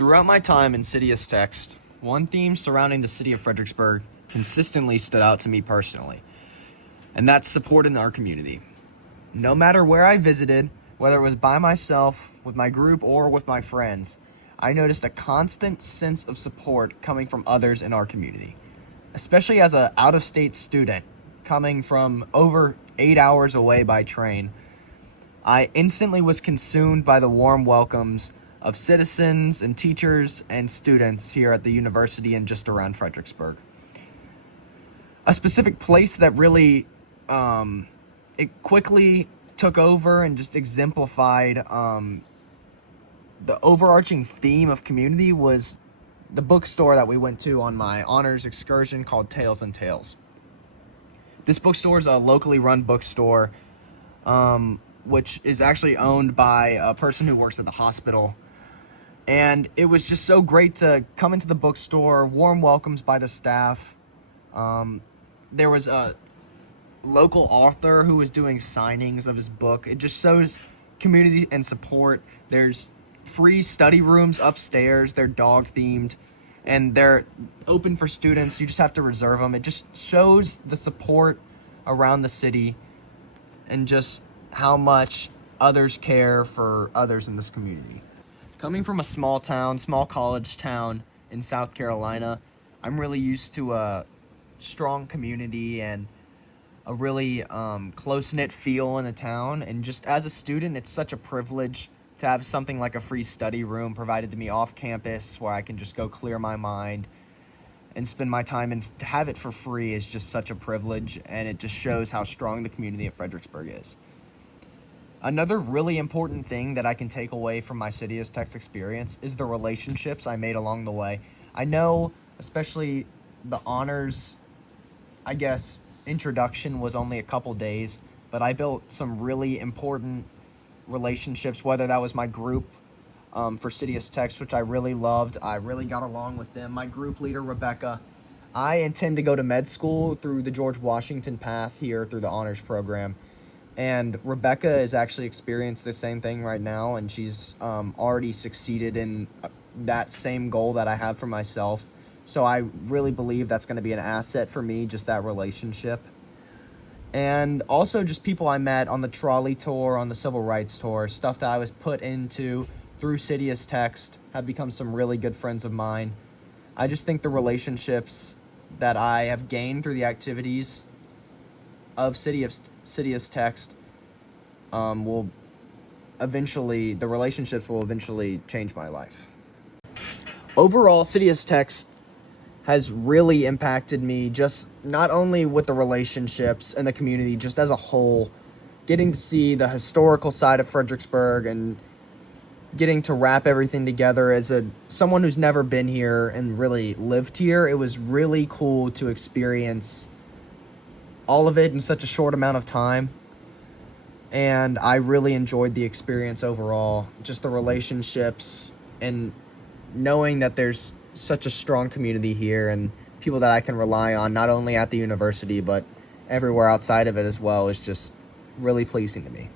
Throughout my time in Citius Text, one theme surrounding the city of Fredericksburg consistently stood out to me personally, and that's support in our community. No matter where I visited, whether it was by myself, with my group, or with my friends, I noticed a constant sense of support coming from others in our community. Especially as an out-of-state student coming from over 8 hours away by train, I instantly was consumed by the warm welcomes of citizens and teachers and students here at the university and just around Fredericksburg. A specific place that really it quickly took over and just exemplified the overarching theme of community was the bookstore that we went to on my honors excursion called Tales and Tales. This bookstore is a locally run bookstore, which is actually owned by a person who works at the hospital. And it was just so great to come into the bookstore, warm welcomes by the staff. There was a local author who was doing signings of his book. It just shows community and support. There's free study rooms upstairs. They're dog themed and they're open for students. You just have to reserve them. It just shows the support around the city and just how much others care for others in this community. Coming from a small college town in South Carolina, I'm really used to a strong community and a really close-knit feel in the town. And just as a student, it's such a privilege to have something like a free study room provided to me off campus where I can just go clear my mind and spend my time, and to have it for free is just such a privilege, and it just shows how strong the community of Fredericksburg is. Another really important thing that I can take away from my Citius Text experience is the relationships I made along the way. I know, especially the honors, introduction was only a couple days, but I built some really important relationships, whether that was my group for Citius Text, which I really loved. I really got along with them. My group leader, Rebecca. I intend to go to med school through the George Washington path here through the honors program. And Rebecca has actually experienced the same thing right now, and she's already succeeded in that same goal that I have for myself. So I really believe that's going to be an asset for me, just that relationship. And also just people I met on the trolley tour, on the civil rights tour, stuff that I was put into through Citius Text have become some really good friends of mine. I just think the relationships that I have gained through the activities of Citius Text the relationships will eventually change my life. Overall, Citius Text has really impacted me, just not only with the relationships and the community, just as a whole. Getting to see the historical side of Fredericksburg and getting to wrap everything together as someone who's never been here and really lived here, it was really cool to experience all of it in such a short amount of time. And I really enjoyed the experience overall, just the relationships and knowing that there's such a strong community here and people that I can rely on, not only at the university, but everywhere outside of it as well, is just really pleasing to me.